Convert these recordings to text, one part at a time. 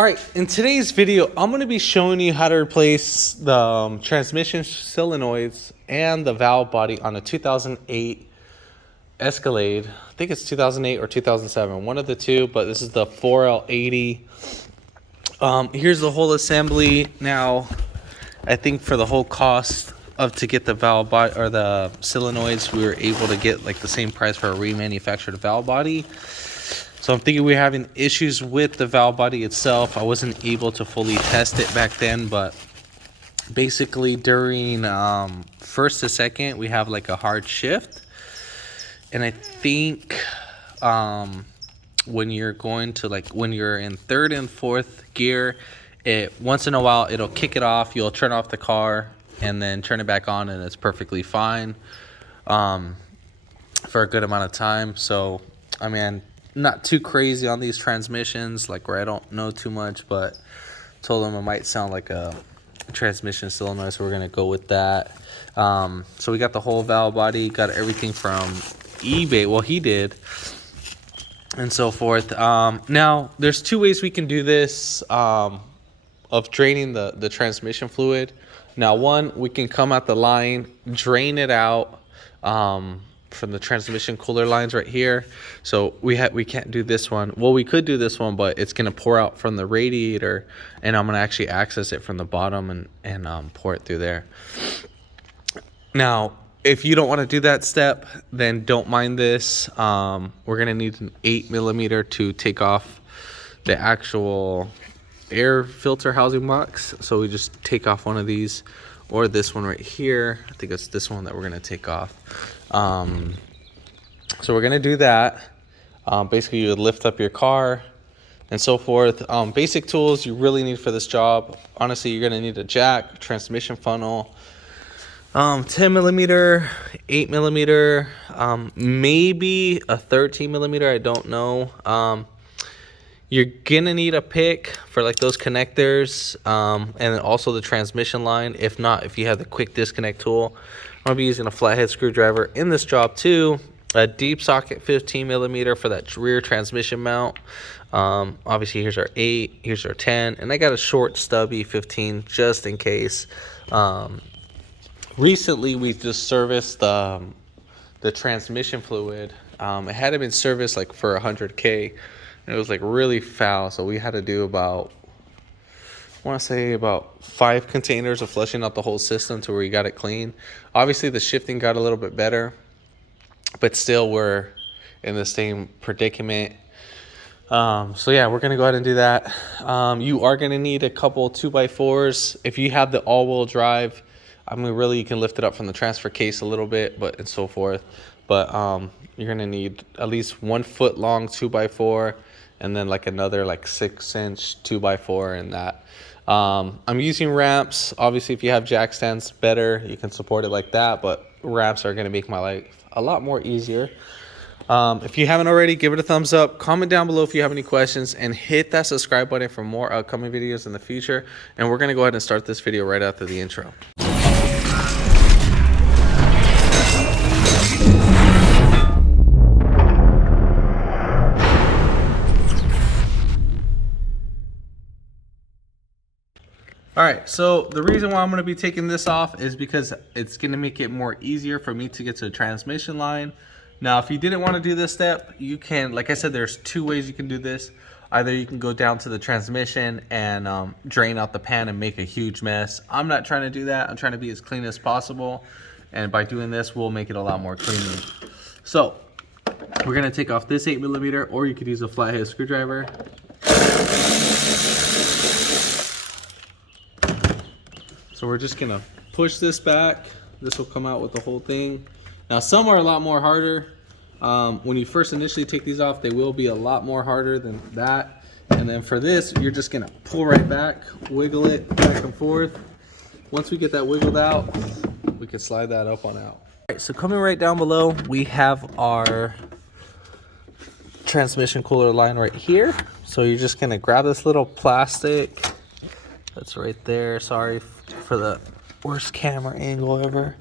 All right, in today's video, I'm going to be showing you how to replace the transmission solenoids and the valve body on a 2008 Escalade. I think it's 2008 or 2007, one of the two, but this is the 4L80. Here's the whole assembly. Now, I think for the whole cost of to get the valve body or the solenoids, we were able to get like the same price for a remanufactured valve body. So I'm thinking we're having issues with the valve body itself. I wasn't able to fully test it back then, but basically during first to second, we have like a hard shift. And I think when you're going to when you're in third and fourth gear, once in a while, it'll kick it off. You'll turn off the car and then turn it back on, and it's perfectly fine for a good amount of time. So, I mean, not too crazy on these transmissions, like where I don't know too much, but told them it might sound like a transmission solenoid, so we're gonna go with that. So we got the whole valve body, got everything from eBay. Well, he did, and so forth. Now there's two ways we can do this of draining the transmission fluid. Now, one, we can come out the line, drain it out from the transmission cooler lines right here. So we can't do this one. Well, we could do this one, but it's gonna pour out from the radiator, and I'm gonna actually access it from the bottom and pour it through there. Now, if you don't want to do that step, then don't mind this. We're gonna need an 8mm to take off the actual air filter housing box. So we just take off one of these, or this one right here. I think it's this one that we're gonna take off. So we're gonna do that. Basically, you would lift up your car and so forth. Basic tools you really need for this job. Honestly, you're gonna need a jack, transmission funnel, 10mm, 8mm, maybe a 13mm. I don't know. You're gonna need a pick for like those connectors, and then also the transmission line. If not, if you have the quick disconnect tool, I'm gonna be using a flathead screwdriver in this job too. A deep socket 15mm for that rear transmission mount. Obviously, here's our 8, here's our 10, and I got a short stubby 15 just in case. Recently, we just serviced the transmission fluid. It hadn't been serviced like for 100K. It was like really foul, so we had to do about, I want to say about 5 containers of flushing out the whole system to where we got it clean. Obviously, the shifting got a little bit better, but still we're in the same predicament. So yeah, we're gonna go ahead and do that. You are gonna need a couple 2x4s. If you have the all-wheel drive, I mean, really, you can lift it up from the transfer case a little bit, but and so forth. But you're gonna need at least 1 foot long 2x4, and then like another like 6-inch 2x4 and that. I'm using ramps. Obviously, if you have jack stands, better. You can support it like that, but ramps are gonna make my life a lot more easier. If you haven't already, give it a thumbs up. Comment down below if you have any questions, and hit that subscribe button for more upcoming videos in the future. And we're gonna go ahead and start this video right after the intro. All right, so the reason why I'm gonna be taking this off is because it's gonna make it more easier for me to get to the transmission line. Now, if you didn't wanna do this step, you can, like I said, there's 2 ways you can do this. Either you can go down to the transmission and drain out the pan and make a huge mess. I'm not trying to do that. I'm trying to be as clean as possible. And by doing this, we'll make it a lot more clean. So we're gonna take off this 8mm, or you could use a flathead screwdriver. So we're just gonna push this back. This will come out with the whole thing. Now, some are a lot more harder. When you first initially take these off, they will be a lot more harder than that. And then for this, you're just gonna pull right back, wiggle it back and forth. Once we get that wiggled out, we can slide that up on out. All right, so coming right down below, we have our transmission cooler line right here. So you're just gonna grab this little plastic that's right there. Sorry for the worst camera angle ever.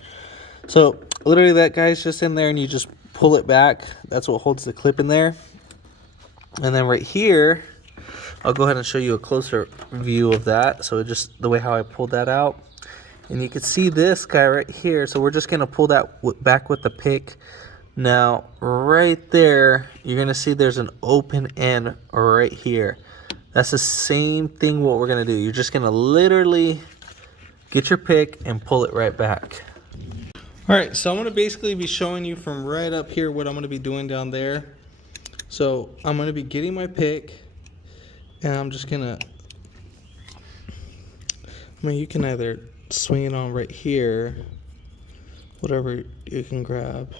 So literally that guy's just in there, and you just pull it back. That's what holds the clip in there. And then right here I'll go ahead and show you a closer view of that. So just the way how I pulled that out. And you can see this guy right here. So we're just going to pull that back with the pick. Now, right there, you're going to see there's an open end right here. That's the same thing what we're going to do. You're just going to literally get your pick and pull it right back. All right, so I'm going to basically be showing you from right up here what I'm going to be doing down there. So I'm going to be getting my pick, and I'm just going to, you can either swing it on right here, whatever you can grab.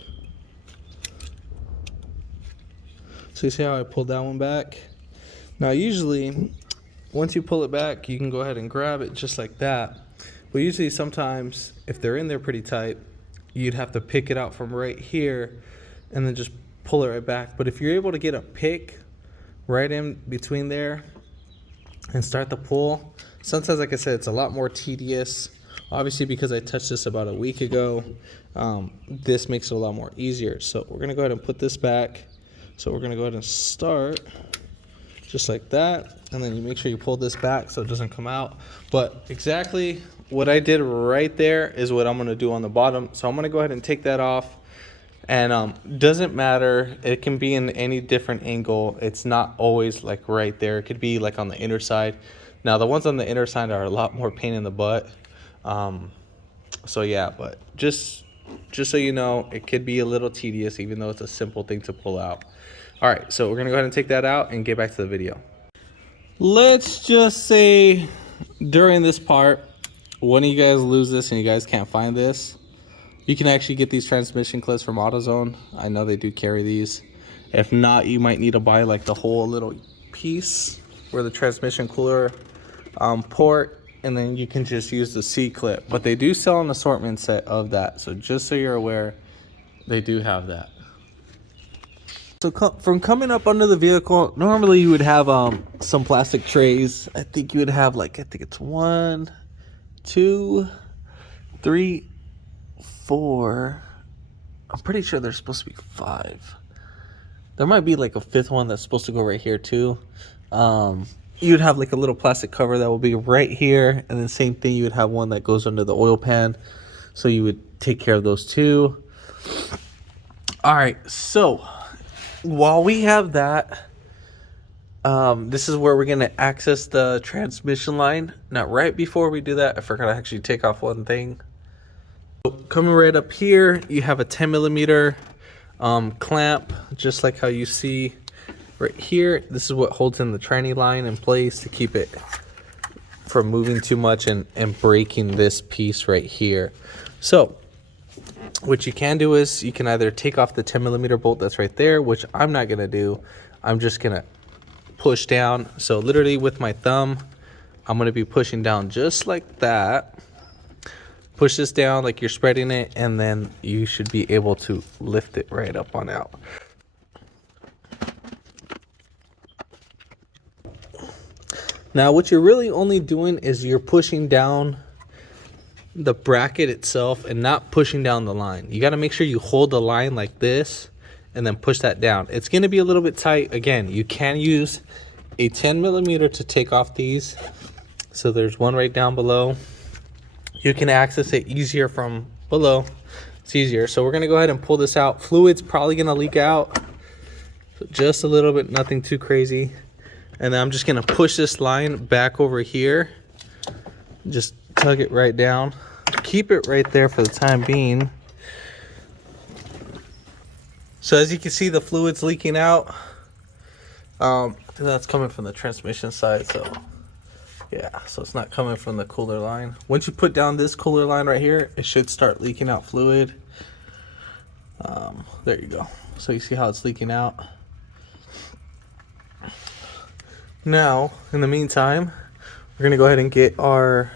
So you see how I pulled that one back? Now usually, once you pull it back, you can go ahead and grab it just like that. But usually sometimes, if they're in there pretty tight, you'd have to pick it out from right here and then just pull it right back. But if you're able to get a pick right in between there and start the pull, sometimes, like I said, it's a lot more tedious. Obviously, because I touched this about a week ago, this makes it a lot more easier. So we're going to go ahead and put this back. So we're going to go ahead and start just like that. And then you make sure you pull this back so it doesn't come out. But exactly what I did right there is what I'm going to do on the bottom. So I'm going to go ahead and take that off. And doesn't matter. It can be in any different angle. It's not always like right there. It could be like on the inner side. Now, the ones on the inner side are a lot more pain in the butt. So yeah, but just so you know, it could be a little tedious, even though it's a simple thing to pull out. All right, so we're gonna go ahead and take that out and get back to the video. Let's just say during this part, one of you guys lose this and you guys can't find this, you can actually get these transmission clips from AutoZone. I know they do carry these. If not, you might need to buy like the whole little piece where the transmission cooler port, and then you can just use the C clip. But they do sell an assortment set of that, so just so you're aware, they do have that. So from coming up under the vehicle, normally you would have some plastic trays. I think you would have like, I think it's 1, 2, 3, 4. I'm pretty sure there's supposed to be 5. There might be like a 5th one that's supposed to go right here too. You'd have like a little plastic cover that will be right here, and then same thing, you would have one that goes under the oil pan. So you would take care of those two. All right, so while we have that, this is where we're going to access the transmission line. Now, right before we do that, I forgot to actually take off one thing. So coming right up here, you have a 10mm clamp, just like how you see right here. This is what holds in the tranny line in place to keep it from moving too much and breaking this piece right here. So what you can do is you can either take off the 10mm bolt that's right there, which I'm not going to do. I'm just going to push down. So literally with my thumb, I'm going to be pushing down just like that. Push this down like you're spreading it, and then you should be able to lift it right up on out. Now what you're really only doing is you're pushing down the bracket itself and not pushing down the line. You got to make sure you hold the line like this and then push that down. It's going to be a little bit tight. Again, you can use a 10mm to take off these. So there's one right down below. You can access it easier from below. It's easier. So we're going to go ahead and pull this out. Fluid's probably going to leak out. So just a little bit, nothing too crazy. And then I'm just going to push this line back over here. Just tug it right down. Keep it right there for the time being. So as you can see, the fluid's leaking out. That's coming from the transmission side. So yeah, so it's not coming from the cooler line. Once you put down this cooler line right here, it should start leaking out fluid. There you go. So you see how it's leaking out. Now, in the meantime, we're going to go ahead and get our...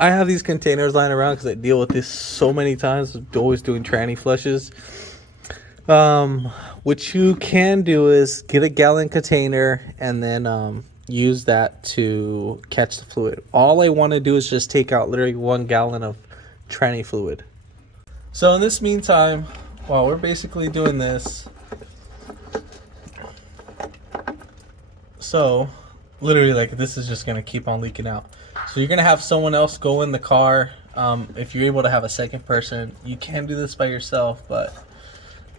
I have these containers lying around because I deal with this so many times. I'm always doing tranny flushes. What you can do is get a gallon container and then use that to catch the fluid. All I want to do is just take out literally 1 gallon of tranny fluid. So in this meantime, while we're basically doing this, So literally, like, this is just gonna keep on leaking out. So you're gonna have someone else go in the car. If you're able to have a second person, you can do this by yourself, but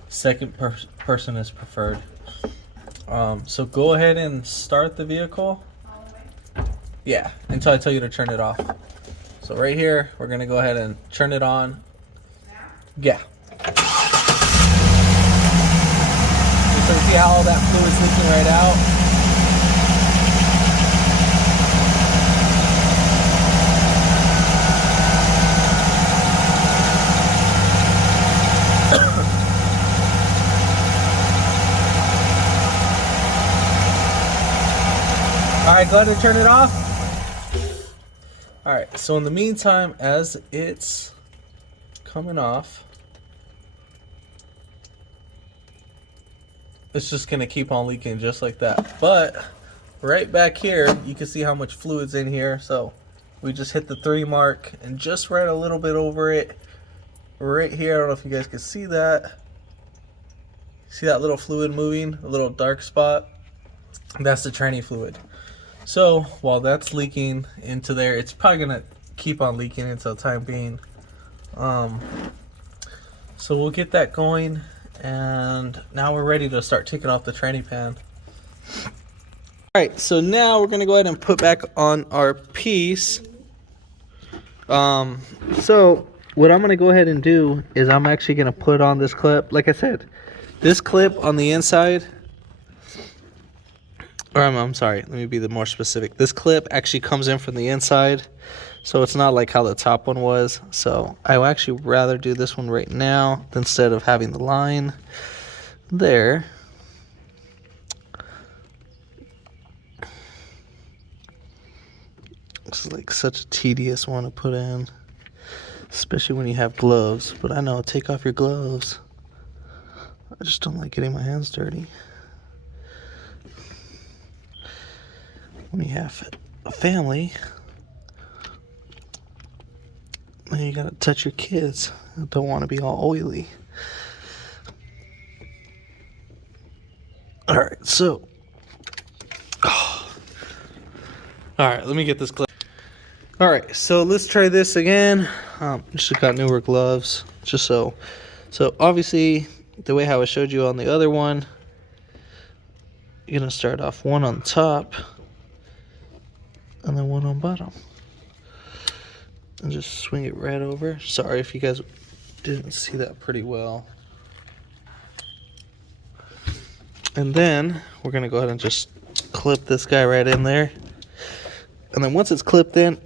second person is preferred. So go ahead and start the vehicle. Yeah, until I tell you to turn it off. So right here, we're gonna go ahead and turn it on. Yeah. So you see how all that fluid's leaking right out? Alright, go ahead and turn it off. Alright, so in the meantime, as it's coming off, it's just going to keep on leaking just like that. But right back here, you can see how much fluid's in here. So we just hit the 3 mark and just right a little bit over it. Right here, I don't know if you guys can see that. See that little fluid moving, a little dark spot? That's the tranny fluid. So while that's leaking into there, it's probably gonna keep on leaking until time being. So we'll get that going, and now we're ready to start taking off the tranny pan. All right, so now we're gonna go ahead and put back on our piece. So what I'm gonna go ahead and do is I'm actually gonna put on this clip. Like I said, this clip on the inside. Or I'm sorry, let me be more specific. This clip actually comes in from the inside, so it's not like how the top one was. So I would actually rather do this one right now instead of having the line there. This is like such a tedious one to put in, especially when you have gloves. But I know, take off your gloves. I just don't like getting my hands dirty. When you have a family, then you gotta touch your kids. You don't want to be all oily. All right, so, all right, let me get this clip. All right, so let's try this again. Just got newer gloves, just so obviously the way how I showed you on the other one, you're gonna start off one on top and then one on bottom, and just swing it right over. Sorry if you guys didn't see that pretty well. And then we're gonna go ahead and just clip this guy right in there, and then once it's clipped in,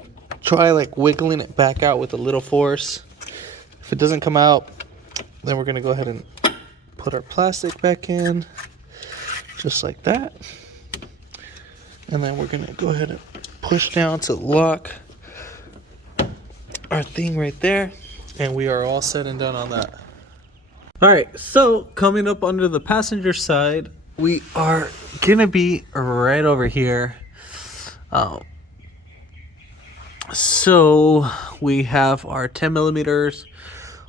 try like wiggling it back out with a little force. If it doesn't come out, then we're gonna go ahead and put our plastic back in just like that, and then we're gonna go ahead and push down to lock our thing right there, and we are all said and done on that. All right, so coming up under the passenger side, we are gonna be right over here. So we have our 10 millimeters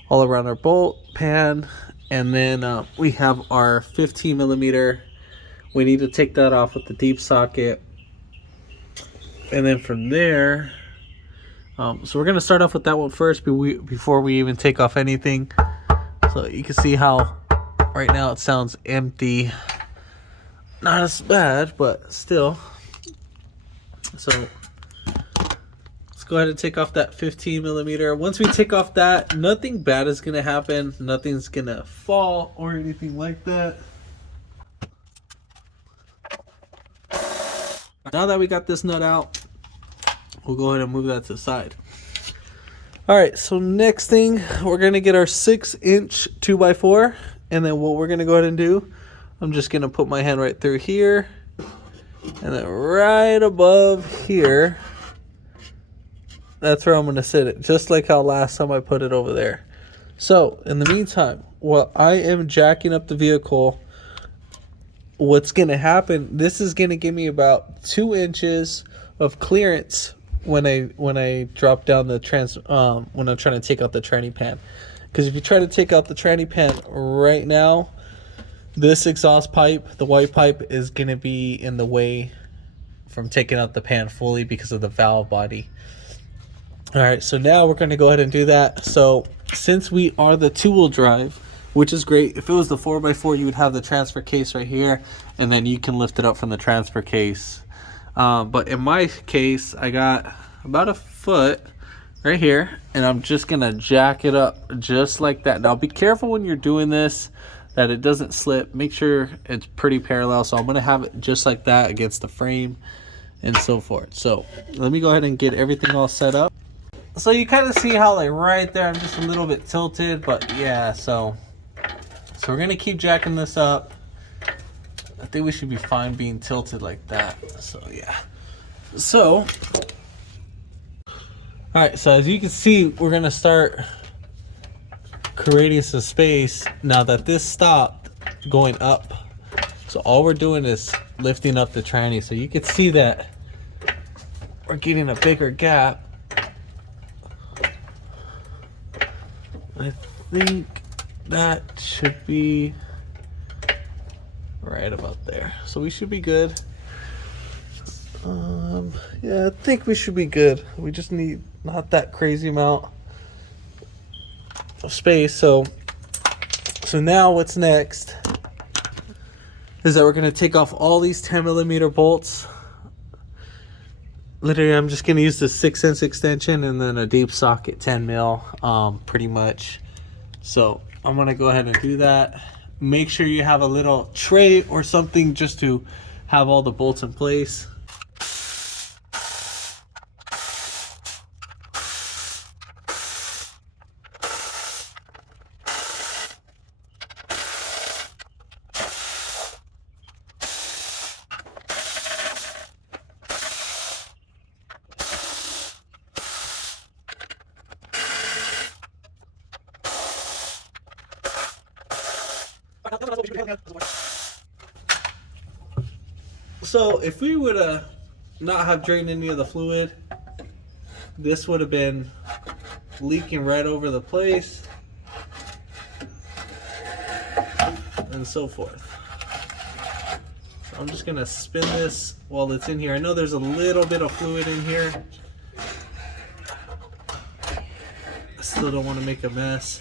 all around our bolt pan, and then we have our 15 millimeter. We need to take that off with the deep socket. And then from there, so we're going to start off with that one first before we even take off anything. So you can see how right now it sounds empty. Not as bad, but still. So let's go ahead and take off that 15 millimeter. Once we take off that, nothing bad is going to happen. Nothing's going to fall or anything like that. Now that we got this nut out, we'll go ahead and move that to the side. All right, so next thing, we're gonna get our 6-inch 2x4, and then what we're gonna go ahead and do, I'm just gonna put my hand right through here, and then right above here, that's where I'm gonna sit it, just like how last time I put it over there. So in the meantime, while I am jacking up the vehicle, what's gonna happen, this is gonna give me about 2 inches of clearance when I drop down the when I'm trying to take out the tranny pan. Because if you try to take out the tranny pan right now, this exhaust pipe, the white pipe, is gonna be in the way from taking out the pan fully because of the valve body. All right, so now we're going to go ahead and do that. So since we are the 2-wheel drive, which is great, if it was the 4x4, you would have the transfer case right here, and then you can lift it up from the transfer case. But in my case, I got about a foot right here, and I'm just going to jack it up just like that. Now be careful when you're doing this that it doesn't slip. Make sure it's pretty parallel. So I'm going to have it just like that against the frame and so forth. So let me go ahead and get everything all set up. So you kind of see how like right there I'm just a little bit tilted, but yeah, so we're going to keep jacking this up. I think we should be fine being tilted like that. So yeah. So all right, so as you can see, we're going to start creating some space now that this stopped going up. So all we're doing is lifting up the tranny, so you can see that we're getting a bigger gap. I think that should be right about there, so we should be good. Yeah, I think we should be good. We just need not that crazy amount of space. So now what's next is that we're going to take off all these 10mm bolts. Literally, I'm just going to use the 6-inch extension and then a deep socket 10mm, pretty much. So I'm going to go ahead and do that. Make sure you have a little tray or something just to have all the bolts in place. So if we would not have drained any of the fluid, this would have been leaking right over the place and so forth. So I'm just gonna spin this while it's in here. I know there's a little bit of fluid in here. I still don't want to make a mess.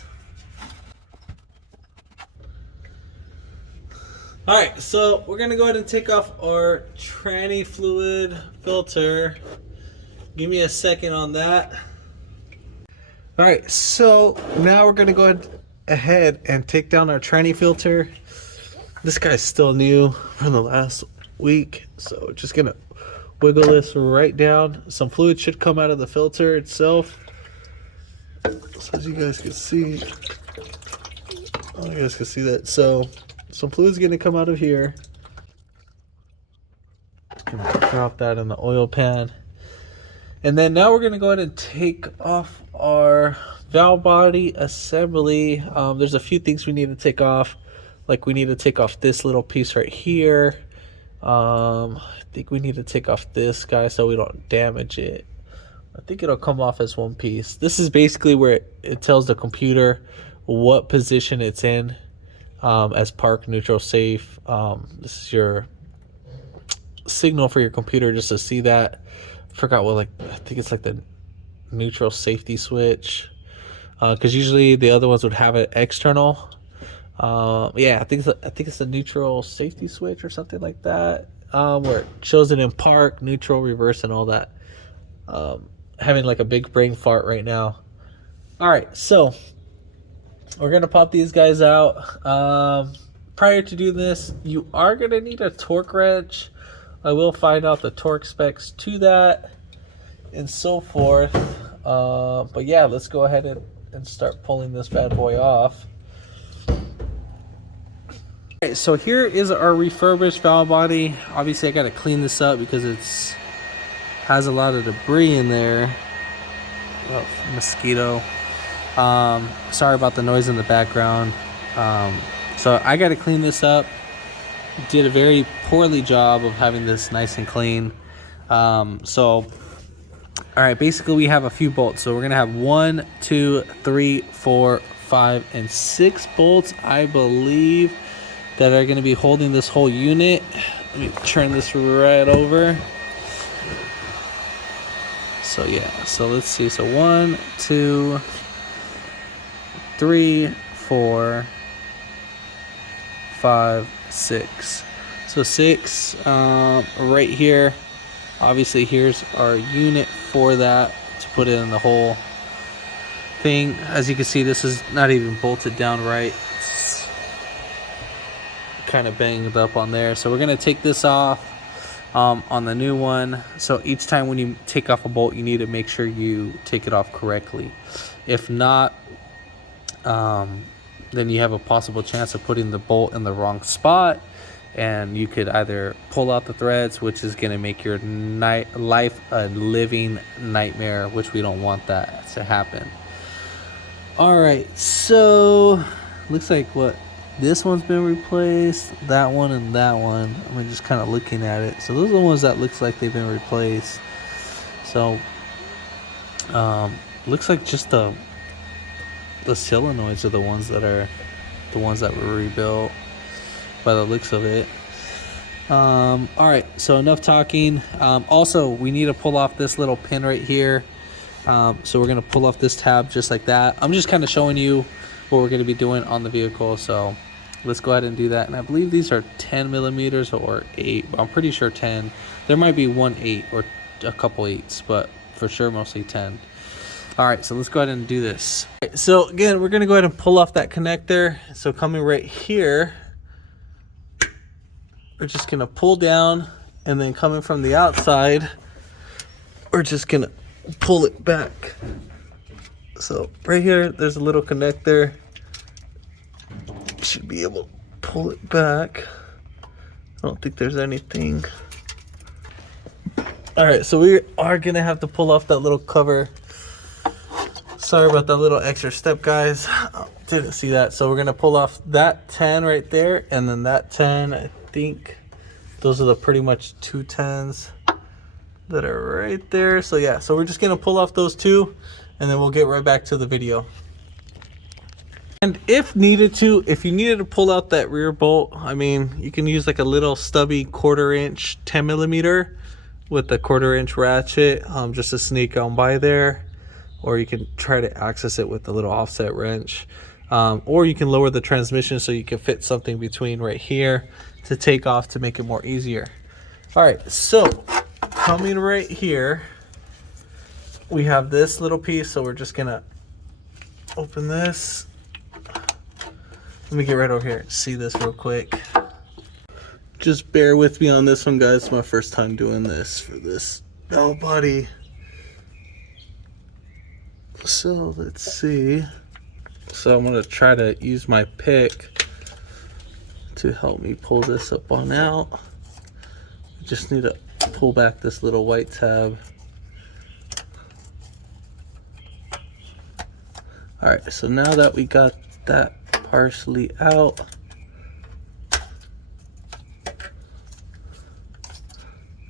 Alright, so we're going to go ahead and take off our tranny fluid filter. Give me a second on that. Alright, so now we're going to go ahead and take down our tranny filter. This guy's still new from the last week, so just going to wiggle this right down. Some fluid should come out of the filter itself. So as you guys can see, so some fluid's going to come out of here. Gonna drop that in the oil pan. And then now we're going to go ahead and take off our valve body assembly. There's a few things we need to take off. Like we need to take off this little piece right here. I think we need to take off this guy so we don't damage it. I think it'll come off as one piece. This is basically where it tells the computer what position it's in. As park, neutral, safe. This is your signal for your computer just to see that. I forgot what, I think it's like the neutral safety switch. Because usually the other ones would have it external. Yeah, I think it's the neutral safety switch or something like that. Where it shows it in park, neutral, reverse, and all that. Having like a big brain fart right now. All right, so we're gonna pop these guys out. Prior to doing this, you are gonna need a torque wrench. I will find out the torque specs to that and so forth. But yeah, let's go ahead and start pulling this bad boy off. Alright, so here is our refurbished valve body. Obviously I gotta clean this up because it's has a lot of debris in there. Oh, mosquito. Sorry about the noise in the background. So I got to clean this up. Did a very poorly job of having this nice and clean. All right, basically we have a few bolts. So we're gonna have 1, 2, 3, 4, 5, and 6 bolts, I believe, that are gonna be holding this whole unit. Let me turn this right over. So yeah, so let's see. So 1, 2, 3, 4, 5, 6. So 6 right here. Obviously here's our unit for that to put it in the whole thing. As you can see, this is not even bolted down right. It's kind of banged up on there. So we're gonna take this off on the new one. So each time when you take off a bolt, you need to make sure you take it off correctly. If not, then you have a possible chance of putting the bolt in the wrong spot, and you could either pull out the threads, which is going to make your life a living nightmare, which we don't want that to happen. All right, so looks like what this one's been replaced, that one, and that one. I'm just kind of looking at it. So those are the ones that looks like they've been replaced. So looks like just the solenoids are the ones that were rebuilt by the looks of it. All right, so enough talking. Also, we need to pull off this little pin right here. So we're gonna pull off this tab just like that. I'm just kind of showing you what we're gonna be doing on the vehicle. So let's go ahead and do that. And I believe these are 10 millimeters or 8. I'm pretty sure 10. There might be 1 8 or a couple 8s, but for sure mostly 10. All right, so let's go ahead and do this. All right, so again, we're gonna go ahead and pull off that connector. So coming right here, we're just gonna pull down, and then coming from the outside, we're just gonna pull it back. So right here, there's a little connector. Should be able to pull it back. I don't think there's anything. All right, so we are gonna have to pull off that little cover. Sorry about that little extra step, guys. Didn't see that. So we're gonna pull off that 10 right there, and then that 10. I think those are the pretty much 2 10s that are right there. So yeah, so we're just gonna pull off those 2, and then we'll get right back to the video. And if you needed to pull out that rear bolt, I mean, you can use like a little stubby 1/4 inch 10 millimeter with a 1/4 inch ratchet, just to sneak on by there. Or you can try to access it with a little offset wrench. Or you can lower the transmission so you can fit something between right here to take off to make it more easier. All right, so coming right here, we have this little piece. So we're just gonna open this. Let me get right over here and see this real quick. Just bear with me on this one, guys. It's my first time doing this for this bell body. So let's see. So I'm gonna try to use my pick to help me pull this up on out. I just need to pull back this little white tab. All right, so now that we got that partially out, I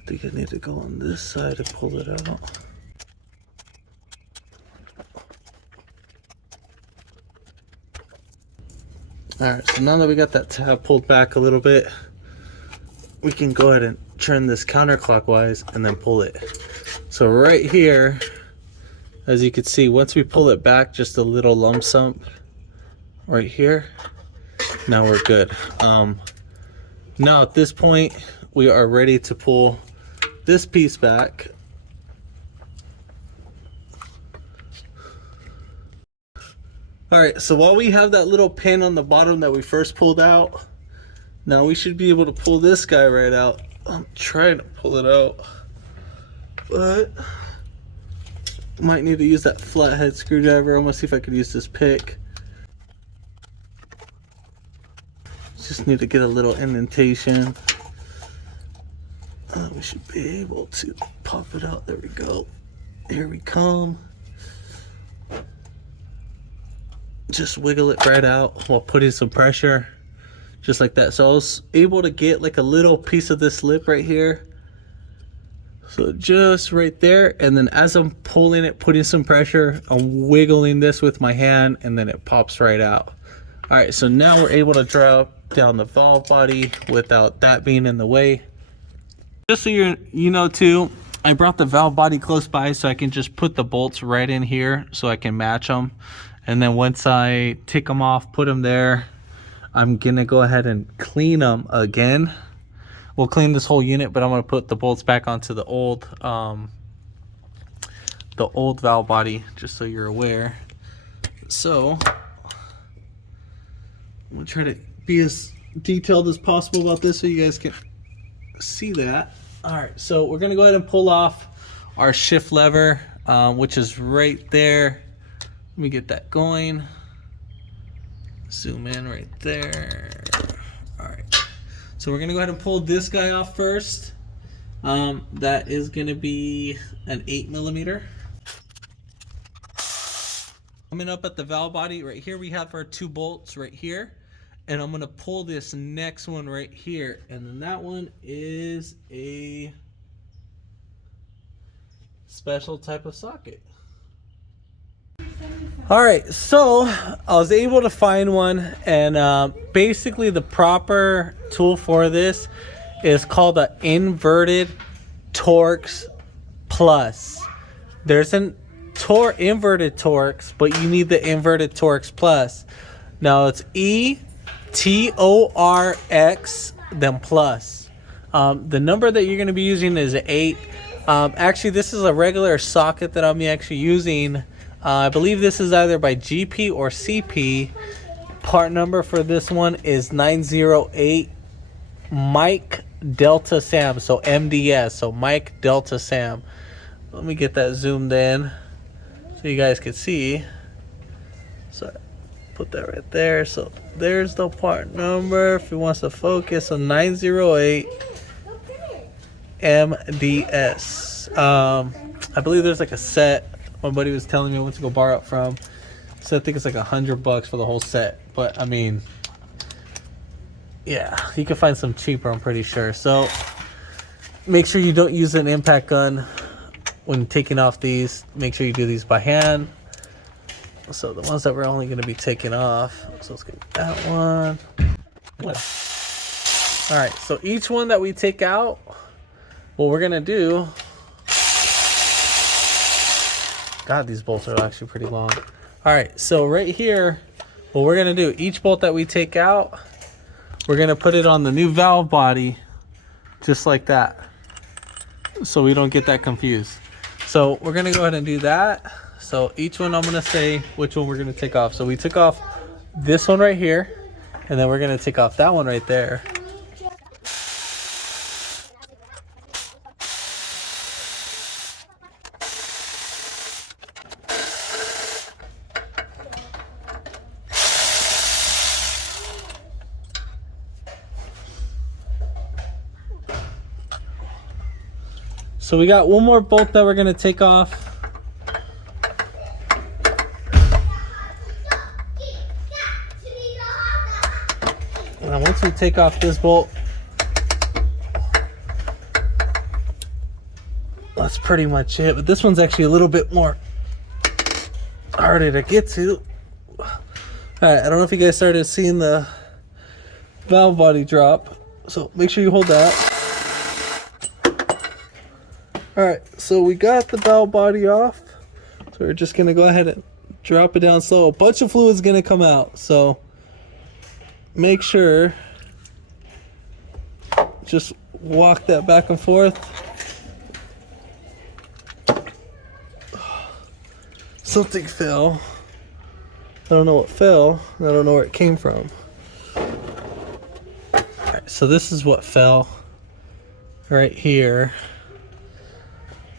think I need to go on this side to pull it out. All right, so now that we got that tab pulled back a little bit, we can go ahead and turn this counterclockwise and then pull it. So right here, as you can see, once we pull it back just a little lump sum right here, now we're good. Now at this point, we are ready to pull this piece back. All right, so while we have that little pin on the bottom that we first pulled out, now we should be able to pull this guy right out. I'm trying to pull it out, but might need to use that flathead screwdriver. I'm gonna see if I could use this pick. Just need to get a little indentation. We should be able to pop it out. There we go. Here we come. Just wiggle it right out while putting some pressure, just like that. So I was able to get like a little piece of this lip right here. So just right there. And then as I'm pulling it, putting some pressure, I'm wiggling this with my hand, and then it pops right out. All right, so now we're able to drop down the valve body without that being in the way. Just so you know too, I brought the valve body close by so I can just put the bolts right in here so I can match them. And then once I take them off, put them there, I'm gonna go ahead and clean them again. We'll clean this whole unit, but I'm gonna put the bolts back onto the old valve body, just so you're aware. So I'm gonna try to be as detailed as possible about this so you guys can see that. All right, so we're gonna go ahead and pull off our shift lever, which is right there. Let me get that going. Zoom in right there. All right, so we're gonna go ahead and pull this guy off first. That is gonna be an 8mm. Coming up at the valve body right here, we have our 2 bolts right here, and I'm gonna pull this next one right here, and then that one is a special type of socket. All right, so I was able to find one, and basically the proper tool for this is called an inverted Torx Plus. There's an inverted Torx, but you need the inverted Torx Plus. Now it's ETORX then plus. The number that you're going to be using is 8. Actually, this is a regular socket that I'm actually using. I believe this is either by GP or CP. Part number for this one is 908 Mike Delta Sam, so MDS, so Mike Delta Sam. Let me get that zoomed in so you guys can see. So put that right there. So there's the part number if it wants to focus on 908 MDS. I believe there's like a set. My buddy was telling me I went to go borrow it from. So I think it's like $100 for the whole set. But I mean, yeah, you can find some cheaper, I'm pretty sure. So make sure you don't use an impact gun when taking off these. Make sure you do these by hand. So the ones that we're only going to be taking off. So let's get that one. All right, so each one that we take out, what we're going to do. God, these bolts are actually pretty long. All right, so right here, what we're going to do, each bolt that we take out, we're going to put it on the new valve body, just like that, so we don't get that confused. So we're going to go ahead and do that. So each one, I'm going to say which one we're going to take off. So we took off this one right here, and then we're going to take off that one right there. So we got one more bolt that we're going to take off. And once we take off this bolt, that's pretty much it. But this one's actually a little bit more harder to get to. All right, I don't know if you guys started seeing the valve body drop. So make sure you hold that. All right, so we got the valve body off. So we're just gonna go ahead and drop it down slow. A bunch of fluid's gonna come out, so make sure, just walk that back and forth. Something fell. I don't know what fell. I don't know where it came from. All right, so this is what fell right here.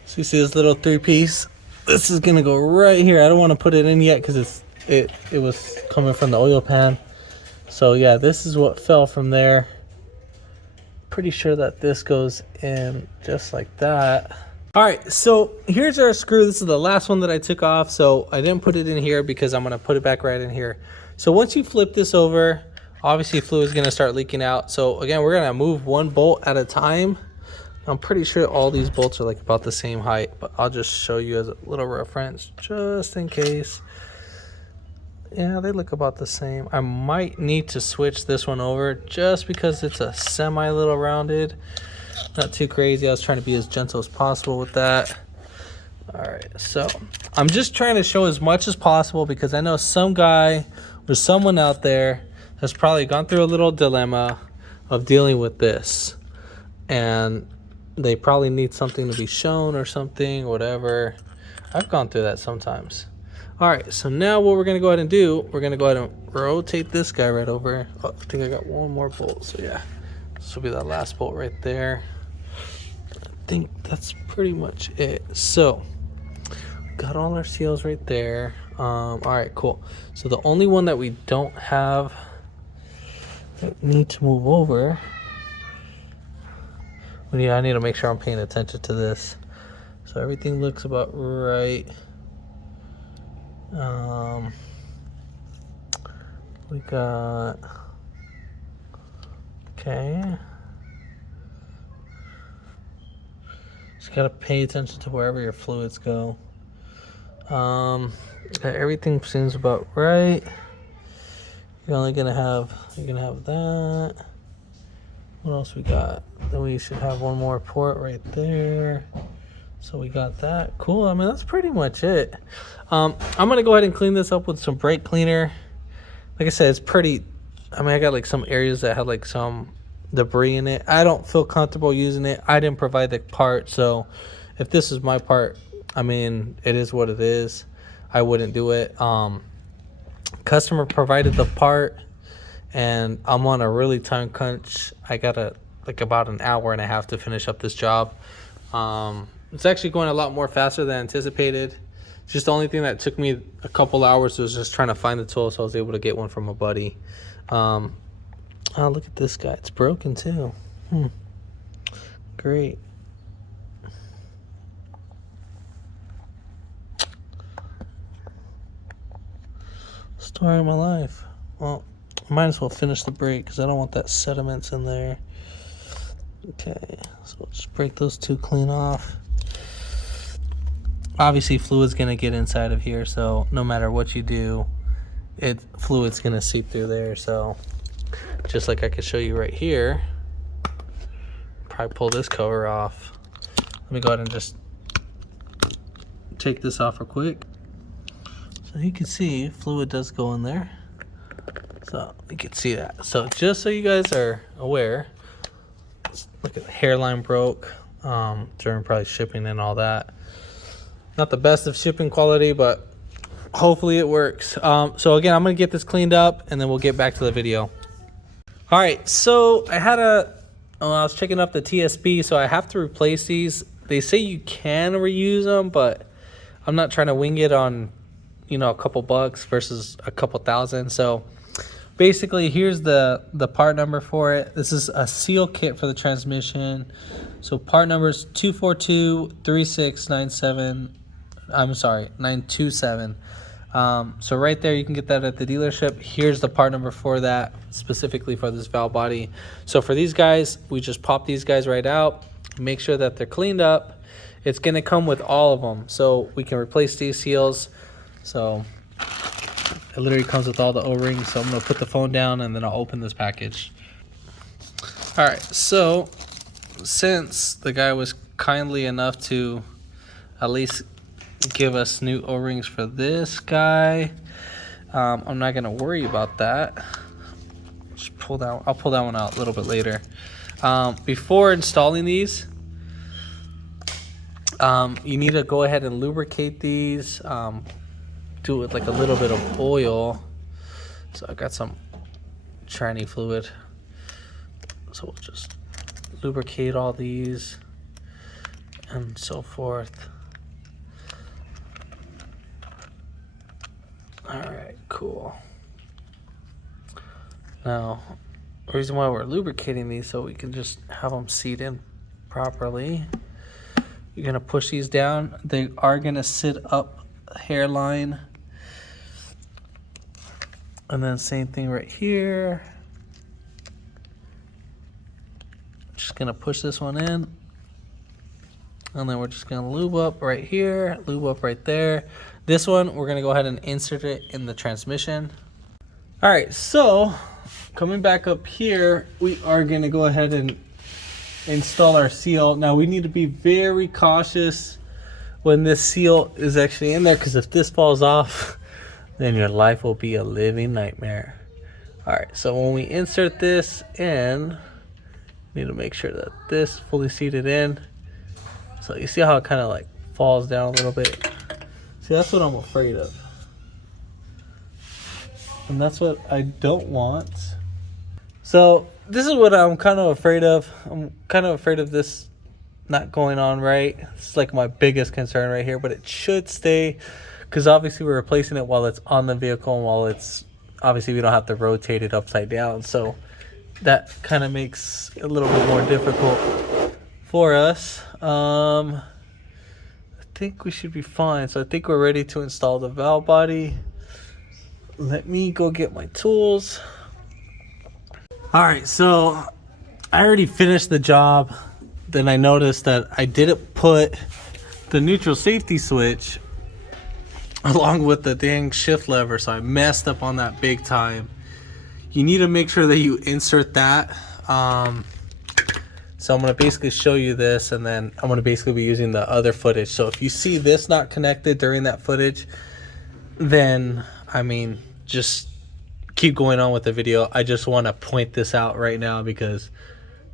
So you see this little 3-piece? This is gonna go right here. I don't want to put it in yet because it was coming from the oil pan. So yeah, this is what fell from there. Pretty sure that this goes in just like that. All right, so here's our screw. This is the last one that I took off. So I didn't put it in here because I'm gonna put it back right in here. So once you flip this over, obviously fluid is gonna start leaking out. So again, we're gonna move one bolt at a time. I'm pretty sure all these bolts are like about the same height, but I'll just show you as a little reference just in case. Yeah, they look about the same. I might need to switch this one over just because it's a semi little rounded. Not too crazy. I was trying to be as gentle as possible with that. All right, so I'm just trying to show as much as possible because I know some guy or someone out there has probably gone through a little dilemma of dealing with this, and they probably need something to be shown or something, whatever. I've gone through that sometimes. All right, so now what we're gonna go ahead and do, we're gonna go ahead and rotate this guy right over. Oh, I think I got one more bolt, so yeah. This will be that last bolt right there. I think that's pretty much it. So, got all our seals right there. All right, cool. So the only one that we don't have that need to move over. Well, yeah, I need to make sure I'm paying attention to this. So everything looks about right. We got, okay. Just gotta pay attention to wherever your fluids go. Everything seems about right. You're gonna have that. What else we got? Then we should have one more port right there. So we got that. Cool. I mean, that's pretty much it. I'm gonna go ahead and clean this up with some brake cleaner. Like I said, it's pretty, I mean, I got like some areas that have like some debris in it. I don't feel comfortable using it. I didn't provide the part, so if this is my part, I mean, it is what it is. I wouldn't do it. Customer provided the part, and I'm on a really time crunch. I got like about an hour and a half to finish up this job. It's actually going a lot more faster than anticipated. Just the only thing that took me a couple hours was just trying to find the tool, so I was able to get one from a buddy. Oh, look at this guy. It's broken too. Great. Story of my life. Well, I might as well finish the brake because I don't want that sediments in there. Okay, so we'll just break those two clean off. Obviously, fluid's gonna get inside of here, so no matter what you do, fluid's gonna seep through there. So just like I could show you right here, probably pull this cover off. Let me go ahead and just take this off real quick. So you can see fluid does go in there. So you can see that. So just so you guys are aware, look at the hairline broke during probably shipping and all that. Not the best of shipping quality, but hopefully it works. So again, I'm gonna get this cleaned up and then we'll get back to the video. All right, so I was checking up the TSB, so I have to replace these. They say you can reuse them, but I'm not trying to wing it on, a couple bucks versus a couple thousand. So basically, here's the part number for it. This is a seal kit for the transmission. So part number is 2423697. I'm sorry, 927. So right there, you can get that at the dealership. Here's the part number for that, specifically for this valve body. So for these guys, we just pop these guys right out, make sure that they're cleaned up. It's gonna come with all of them, so we can replace these seals. So it literally comes with all the O-rings. So I'm gonna put the phone down and then I'll open this package. All right, so since the guy was kindly enough to at least give us new O-rings for this guy, I'm not gonna worry about that. Just I'll pull that one out a little bit later. Before installing these, you need to go ahead and lubricate these. Do it with like a little bit of oil. So I got some tranny fluid. So we'll just lubricate all these and so forth. All right, cool. Now, the reason why we're lubricating these so we can just have them seat in properly. You're gonna push these down. They are gonna sit up a hairline. And then same thing right here. Just gonna push this one in. And then we're just gonna lube up right here, lube up right there. This one, we're gonna go ahead and insert it in the transmission. All right, so coming back up here, we are gonna go ahead and install our seal. Now we need to be very cautious when this seal is actually in there, because if this falls off, then your life will be a living nightmare. All right, so when we insert this in, we need to make sure that this is fully seated in. So you see how it kind of like falls down a little bit? See, that's what I'm afraid of. And that's what I don't want. So this is what I'm kind of afraid of. I'm kind of afraid of this not going on right. It's like my biggest concern right here, but it should stay, because obviously we're replacing it while it's on the vehicle, and while it's obviously we don't have to rotate it upside down. So that kind of makes it a little bit more difficult for us. I think we should be fine. So I think we're ready to install the valve body. Let me go get my tools. All right, so I already finished the job. Then I noticed that I didn't put the neutral safety switch along with the dang shift lever, so I messed up on that big time. You need to make sure that you insert that. So I'm going to basically show you this, and then I'm going to basically be using the other footage. So if you see this not connected during that footage, then I mean, just keep going on with the video. I just want to point this out right now, because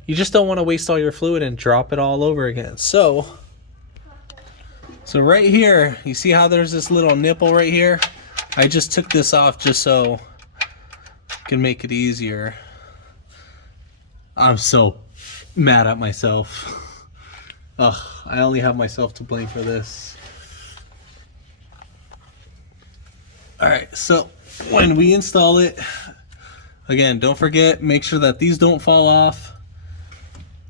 you just don't want to waste all your fluid and drop it all over again. So right here, you see how there's this little nipple right here? I just took this off just so I can make it easier. I'm so mad at myself. Ugh, I only have myself to blame for this. Alright, so when we install it, again, don't forget, make sure that these don't fall off.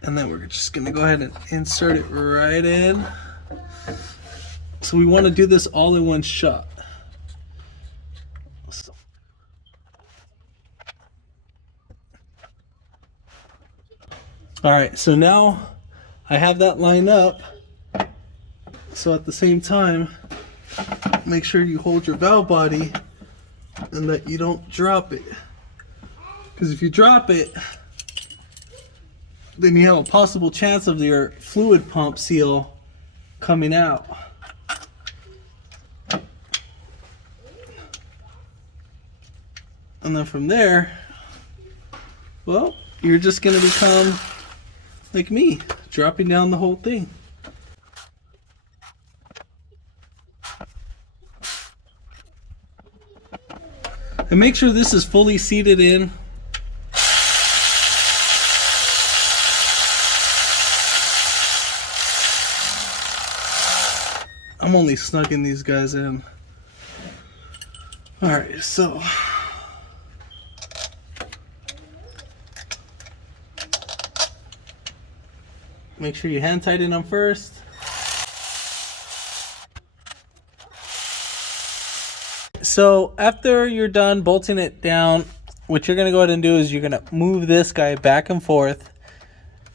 And then we're just going to go ahead and insert it right in. So we want to do this all in one shot. Alright, so now I have that lined up. So at the same time, make sure you hold your valve body and that you don't drop it. Because if you drop it, then you have a possible chance of your fluid pump seal coming out. And then from there, well, you're just going to become like me, dropping down the whole thing. And make sure this is fully seated in. I'm only snugging these guys in. Alright, so make sure you hand tighten them first. So after you're done bolting it down, what you're going to go ahead and do is you're going to move this guy back and forth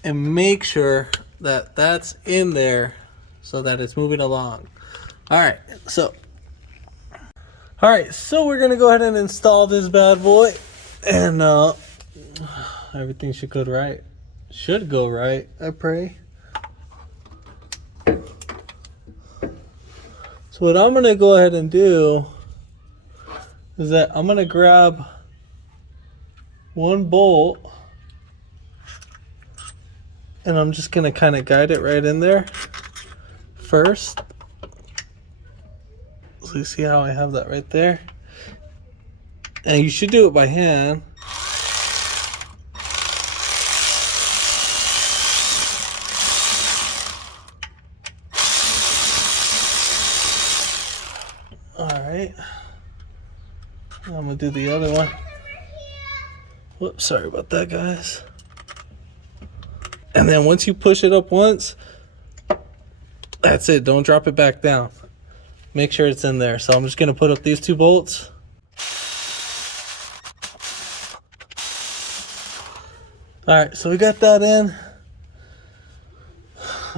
and make sure that that's in there so that it's moving along. Alright, so we're going to go ahead and install this bad boy, and everything should go right. Should go right, I pray. So what I'm going to go ahead and do is that I'm going to grab one bolt, and I'm just going to kind of guide it right in there first. So you see how I have that right there? And you should do it by hand. Alright. I'm going to do the other one. Whoops, sorry about that, guys. And then once you push it up once, that's it. Don't drop it back down. Make sure it's in there. So I'm just going to put up these two bolts. Alright, so we got that in.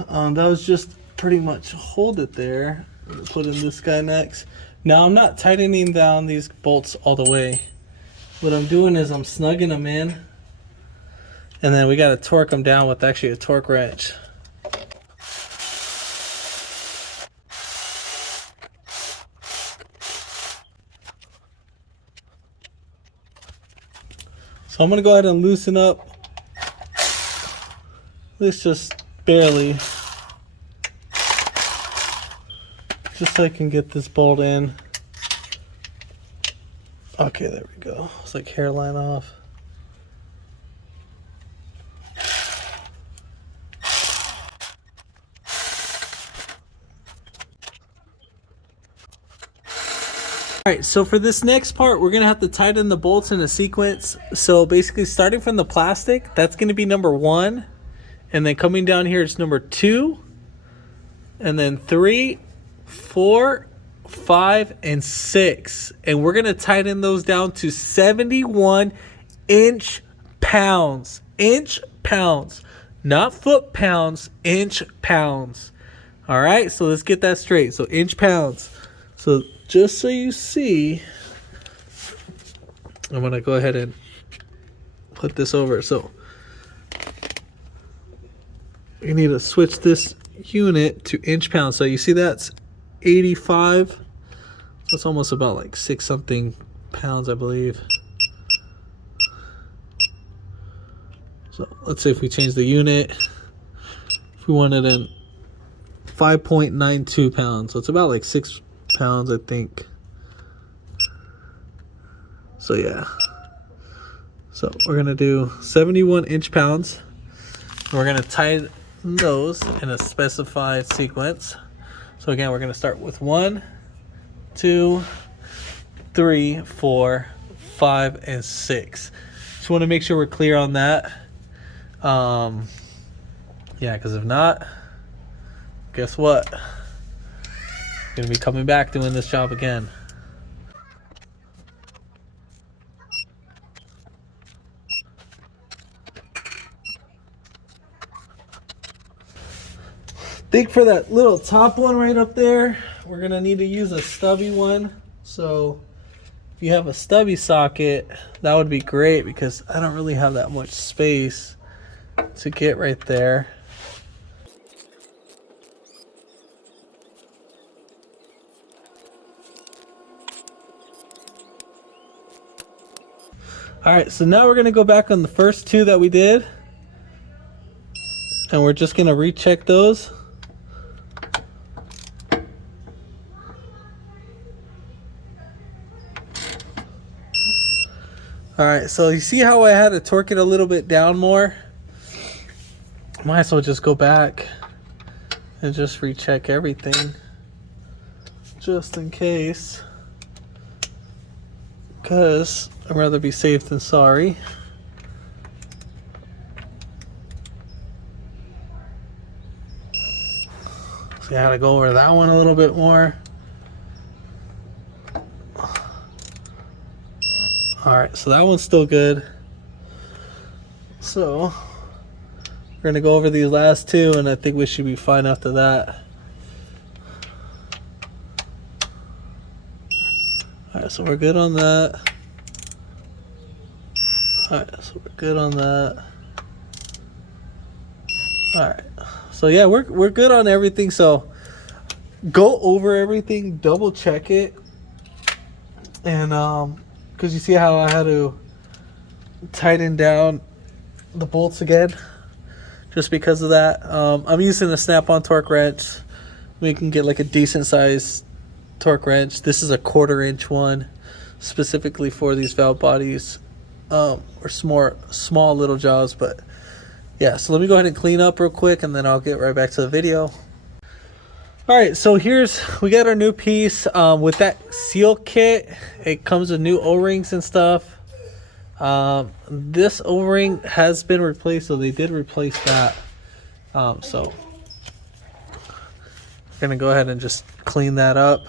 That was just pretty much hold it there. Put in this guy next. Now I'm not tightening down these bolts all the way. What I'm doing is I'm snugging them in. And then we got to torque them down with actually a torque wrench. So I'm going to go ahead and loosen up this just barely, just so I can get this bolt in. Okay, there we go. It's like hairline off. Alright, so for this next part, we're going to have to tighten the bolts in a sequence. So basically starting from the plastic, that's going to be number 1. And then coming down here, it's number 2. And then 3, 4, 5, and 6. And we're going to tighten those down to 71 inch pounds. Inch pounds. Not foot pounds, inch pounds. Alright, so let's get that straight. So inch pounds. So just so you see, I'm going to go ahead and put this over. So you need to switch this unit to inch pounds. So you see that's 85. So it's almost about like 6 something pounds, I believe. So let's say if we change the unit, if we want it in 5.92 pounds. So it's about like 6 pounds, I think. So yeah, so we're gonna do 71 inch pounds. We're gonna tighten those in a specified sequence. So again, we're gonna start with 1, 2, 3, 4, 5, and 6. Just want to make sure we're clear on that. Yeah, because if not, guess what? Gonna be coming back doing this job again. I think for that little top one right up there, we're gonna need to use a stubby one. So if you have a stubby socket, that would be great, because I don't really have that much space to get right there. Alright, so now we're going to go back on the first 2 that we did. And we're just going to recheck those. Alright, so you see how I had to torque it a little bit down more? Might as well just go back and just recheck everything, just in case. Because I'd rather be safe than sorry. So I had to go over that one a little bit more. Alright, so that one's still good. So we're going to go over these last 2, and I think we should be fine after that. Alright, so we're good on that. Alright, so we're good on that. Alright, so yeah, we're good on everything. So go over everything, double check it. And because you see how I had to tighten down the bolts again, just because of that. I'm using a snap-on torque wrench. We can get like a decent size torque wrench. This is a 1/4 inch one, specifically for these valve bodies, or small little jobs. But yeah, so let me go ahead and clean up real quick, and then I'll get right back to the video. Alright, so we got our new piece. With that seal kit, it comes with new O-rings and stuff. This O-ring has been replaced, so they did replace that. So I'm gonna go ahead and just clean that up,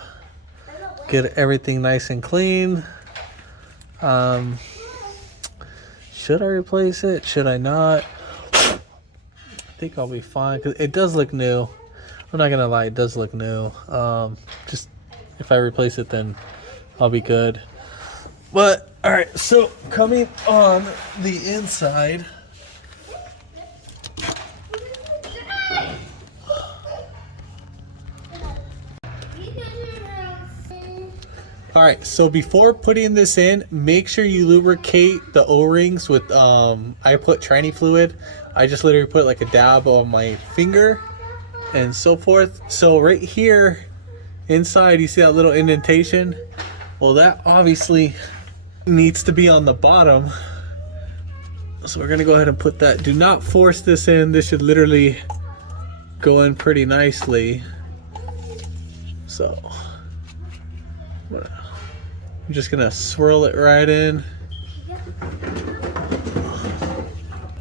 get everything nice and clean. Should I replace it? Should I not? I think I'll be fine, because it does look new. I'm not gonna lie, it does look new. Just if I replace it, then I'll be good. But alright, so coming on the inside, All right, so before putting this in, make sure you lubricate the O-rings with, I put tranny fluid. I just literally put like a dab on my finger and so forth. So right here inside, you see that little indentation? Well, that obviously needs to be on the bottom. So we're gonna go ahead and put that. Do not force this in. This should literally go in pretty nicely. So I'm just gonna swirl it right in.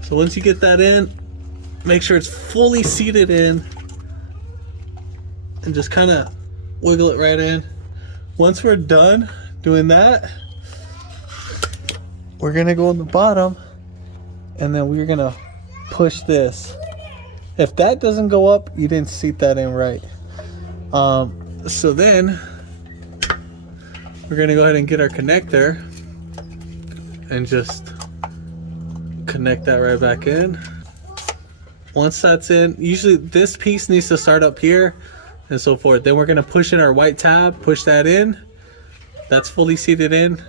So once you get that in, make sure it's fully seated in and just kind of wiggle it right in. Once we're done doing that, we're gonna go on the bottom and then we're gonna push this. If that doesn't go up, you didn't seat that in right. So then we're gonna go ahead and get our connector and just connect that right back in. Once that's in, usually this piece needs to start up here and so forth. Then we're gonna push in our white tab, push that in. That's fully seated in.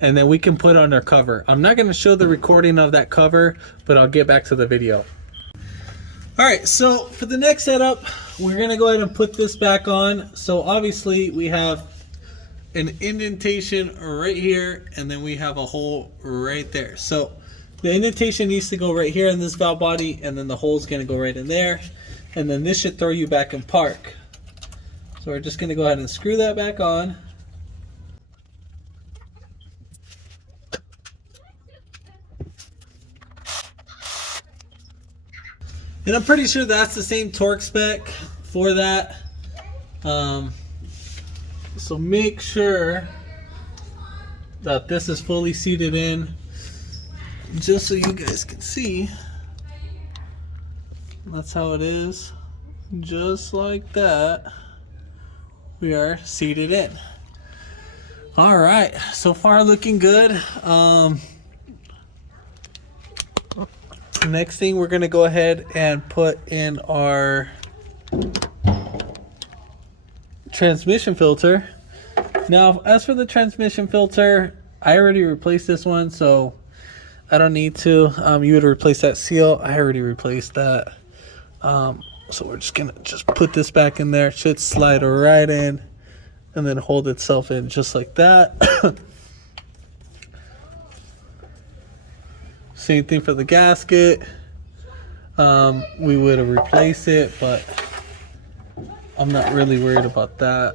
And then we can put on our cover. I'm not gonna show the recording of that cover, but I'll get back to the video. All right, so for the next setup, we're gonna go ahead and put this back on. So obviously we have an indentation right here, and then we have a hole right there. So the indentation needs to go right here in this valve body, and then the hole's gonna go right in there. And then this should throw you back in park. So we're just gonna go ahead and screw that back on. And I'm pretty sure that's the same torque spec for that. So make sure that this is fully seated in, just so you guys can see. That's how it is. Just like that, we are seated in. All right, so far looking good. Next thing, we're gonna go ahead and put in our transmission filter. Now, as for the transmission filter, I already replaced this one, so I don't need to. You would replace that seal. I already replaced that. So we're just gonna put this back in there. It should slide right in and then hold itself in just like that. Same thing for the gasket. We would have replaced it, but I'm not really worried about that.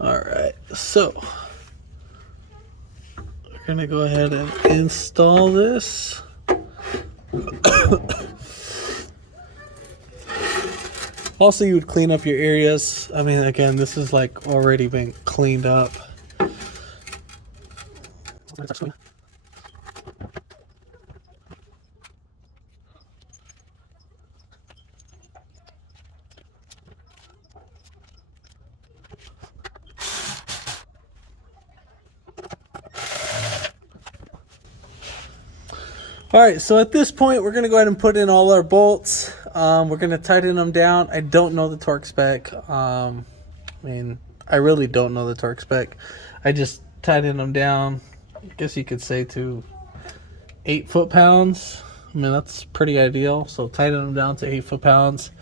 All right, so we're gonna go ahead and install this. Also, you would clean up your areas. I mean, again, this is like already been cleaned up. All right, so at this point, we're gonna go ahead and put in all our bolts. We're gonna tighten them down. I don't know the torque spec. I mean, I really don't know the torque spec. I just tighten them down, I guess you could say, to 8 foot-pounds. I mean, that's pretty ideal. So tighten them down to 8 foot-pounds.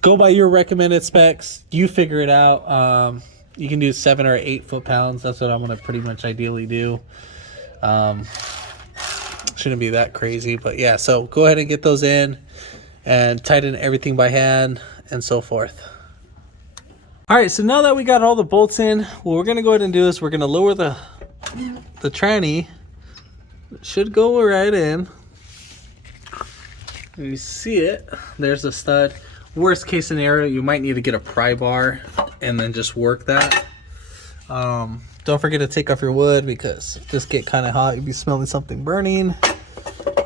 Go by your recommended specs. You figure it out. You can do 7 or 8 foot-pounds. That's what I'm gonna pretty much ideally do. Shouldn't be that crazy, but yeah, so go ahead and get those in and tighten everything by hand and so forth. All right, so now that we got all the bolts in, what we're gonna go ahead and do is we're gonna lower the tranny. It should go right in. You see it, there's the stud. Worst case scenario, you might need to get a pry bar and then just work that. Don't forget to take off your wood, because if this get kind of hot, you'll be smelling something burning.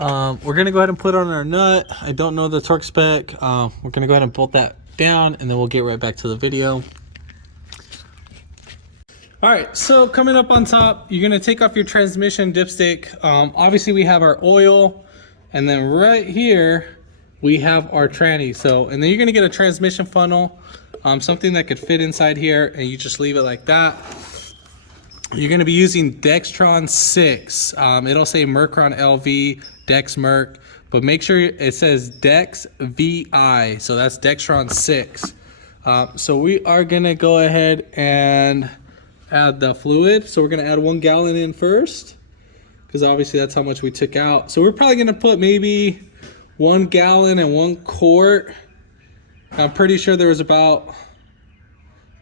We're gonna go ahead and put on our nut. I don't know the torque spec. We're gonna go ahead and bolt that down, and then we'll get right back to the video. All right, so coming up on top, you're gonna take off your transmission dipstick. Obviously we have our oil, and then right here we have our tranny. So, and then you're gonna get a transmission funnel, something that could fit inside here, and you just leave it like that. You're gonna be using Dextron 6. It'll say Mercron LV, Dex Merc, but make sure it says Dex VI. So that's Dextron 6. So we are gonna go ahead and add the fluid. So we're gonna add 1 gallon in first, because obviously that's how much we took out. So we're probably gonna put maybe 1 gallon and 1 quart. I'm pretty sure there was about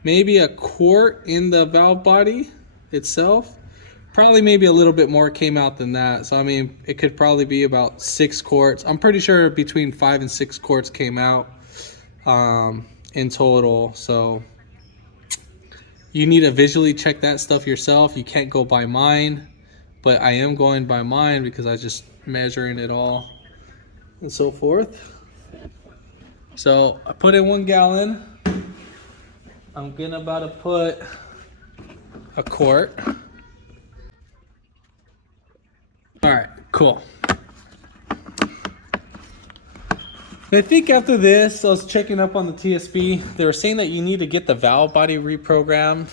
maybe a quart in the valve body itself. Probably maybe a little bit more came out than that. So I mean, it could probably be about 6 quarts. I'm pretty sure between 5 and 6 quarts came out in total. So you need to visually check that stuff yourself. You can't go by mine, but I am going by mine because I just measuring it all and so forth. So I put in 1 gallon. I'm gonna about to put a quart. All right, cool. I think after this, I was checking up on the TSB. They were saying that you need to get the valve body reprogrammed.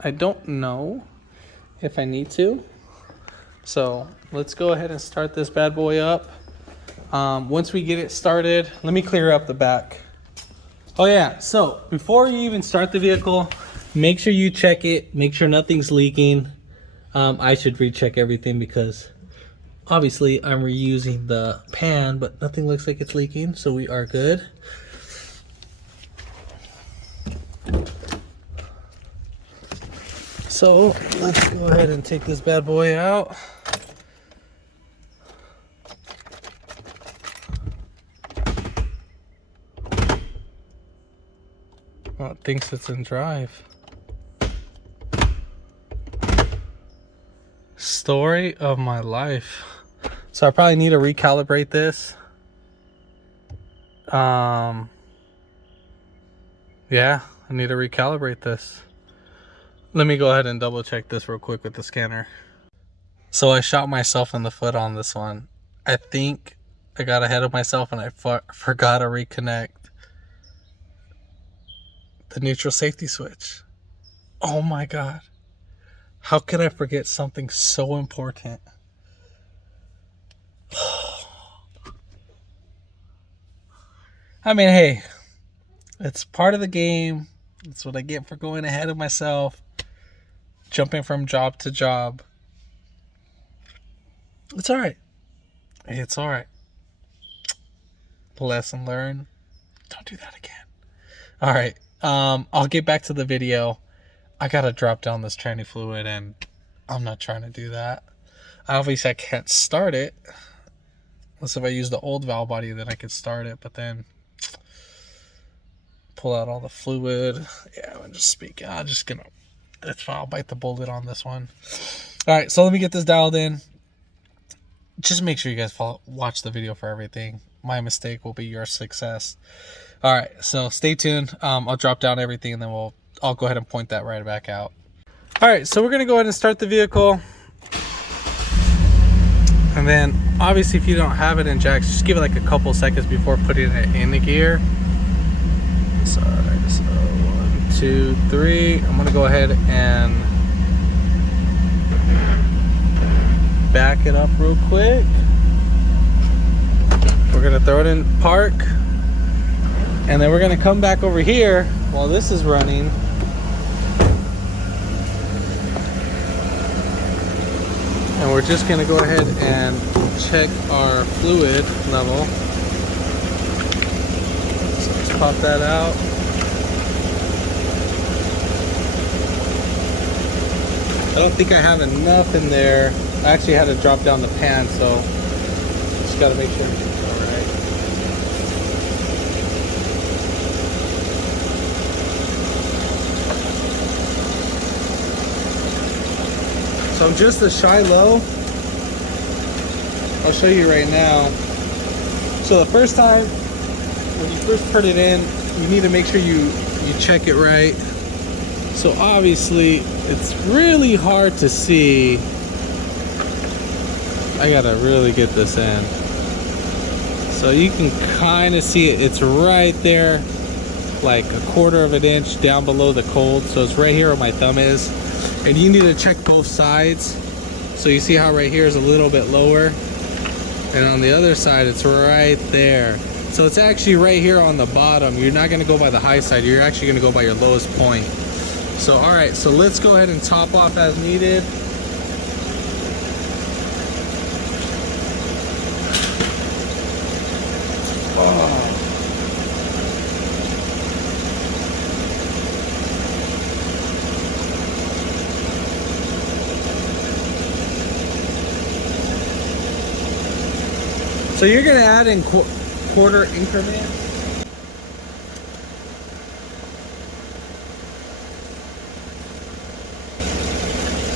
I don't know if I need to. So let's go ahead and start this bad boy up. Once we get it started, let me clear up the back. Oh yeah, so before you even start the vehicle, make sure you check it, make sure nothing's leaking. I should recheck everything because obviously I'm reusing the pan, but nothing looks like it's leaking, so we are good. So let's go ahead and take this bad boy out. Oh, it thinks it's in drive. Story of my life. So I probably need to recalibrate this. Yeah, I need to recalibrate this. Let me go ahead and double check this real quick with the scanner. So I shot myself in the foot on this one. I think I got ahead of myself and I forgot to reconnect the neutral safety switch. Oh my God. How could I forget something so important? I mean, hey, it's part of the game. That's what I get for going ahead of myself, jumping from job to job. It's all right. It's all right. Lesson learned. Don't do that again. All right. I'll get back to the video. I gotta drop down this tranny fluid, and I'm not trying to do that. Obviously, I can't start it. Unless if I use the old valve body, then I could start it, but then pull out all the fluid. Yeah, I'm just speaking. I'm just gonna, that's fine. I'll bite the bullet on this one. All right, so let me get this dialed in. Just make sure you guys watch the video for everything. My mistake will be your success. All right, so stay tuned. I'll drop down everything, and then I'll go ahead and point that right back out. All right, so we're gonna go ahead and start the vehicle. And then obviously if you don't have it in jacks, just give it like a couple seconds before putting it in the gear. So 1, 2, 3. I'm gonna go ahead and back it up real quick. We're gonna throw it in park. And then we're gonna come back over here while this is running. And we're just gonna go ahead and check our fluid level. So let's pop that out. I don't think I have enough in there. I actually had to drop down the pan, so just gotta make sure it's all right. So I'm just a shy low. I'll show you right now. So the first time, when you first put it in, you need to make sure you check it right. So obviously, it's really hard to see. I gotta really get this in. So you can kind of see it. It's right there, like a quarter of an inch down below the cold. So it's right here where my thumb is. And you need to check both sides. So you see how right here is a little bit lower, and on the other side it's right there. So it's actually right here on the bottom. You're not going to go by the high side, you're actually going to go by your lowest point. So all right, so let's go ahead and top off as needed. So you're going to add in quarter increments.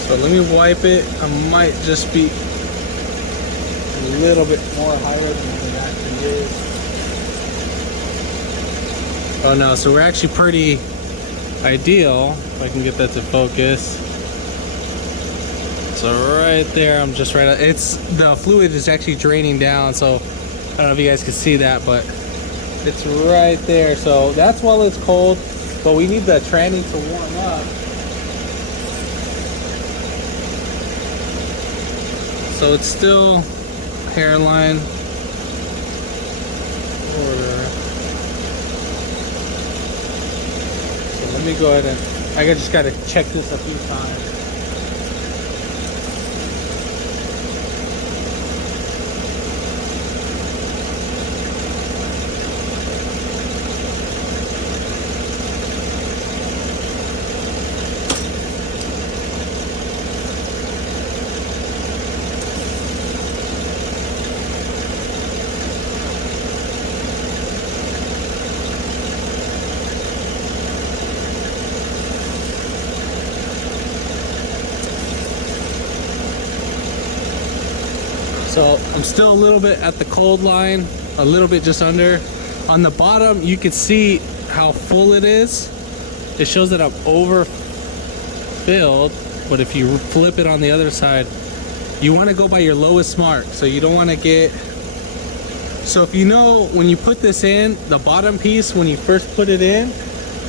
So let me wipe it. I might just be a little bit more higher than what it actually is. Oh no, so we're actually pretty ideal. If I can get that to focus. So right there, I'm just right. It's the fluid is actually draining down. So I don't know if you guys can see that, but it's right there. So that's while it's cold, but we need the tranny to warm up. So it's still hairline order. So let me go ahead and I just gotta check this a few times. So I'm still a little bit at the cold line, a little bit just under. On the bottom, you can see how full it is. It shows that I'm overfilled, but if you flip it on the other side, you want to go by your lowest mark. So you don't want to get, so if you know when you put this in, the bottom piece, when you first put it in,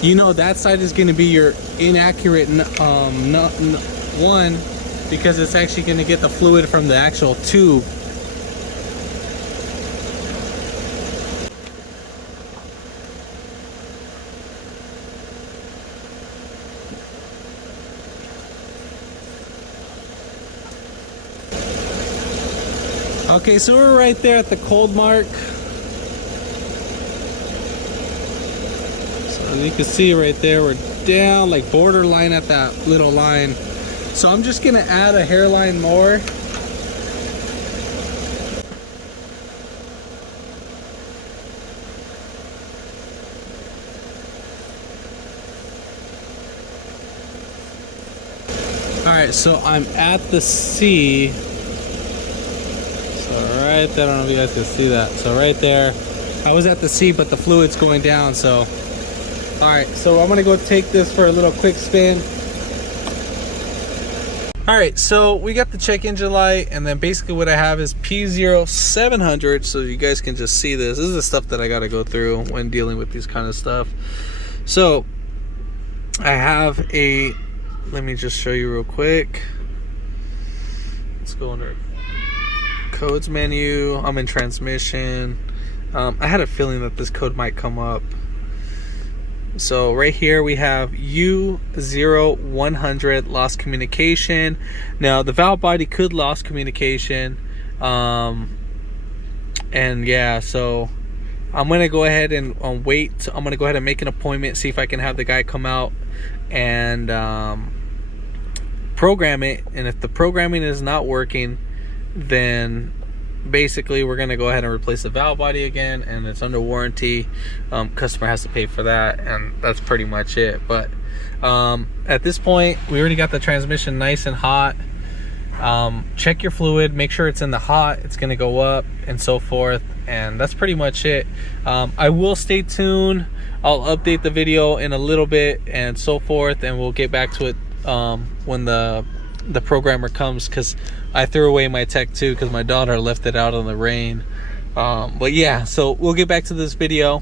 you know that side is going to be your inaccurate one, because it's actually going to get the fluid from the actual tube. Okay, so we're right there at the cold mark. So as you can see right there, we're down like borderline at that little line. So I'm just gonna add a hairline more. All right, so I'm at the C. So right there, I don't know if you guys can see that. So right there, I was at the C, but the fluid's going down. So, all right, so I'm gonna go take this for a little quick spin. All right, so we got the check engine light, and then basically what I have is P0700, so you guys can just see this. This is the stuff that I got to go through when dealing with these kind of stuff. So I have a, let me just show you real quick. Let's go under codes menu. I'm in transmission. I had a feeling that this code might come up. So right here we have U0100 lost communication. Now the valve body could lost communication, and yeah, so I'm gonna go ahead and wait. I'm gonna go ahead and make an appointment, see if I can have the guy come out and program it. And if the programming is not working, then basically we're gonna go ahead and replace the valve body again, and it's under warranty. Customer has to pay for that, and that's pretty much it. But at this point, we already got the transmission nice and hot. Check your fluid, make sure it's in the hot, it's gonna go up and so forth, and that's pretty much it. I will stay tuned. I'll update the video in a little bit and so forth, and we'll get back to it when the programmer comes, because I threw away my Tech 2 because my daughter left it out in the rain. But yeah, so we'll get back to this video.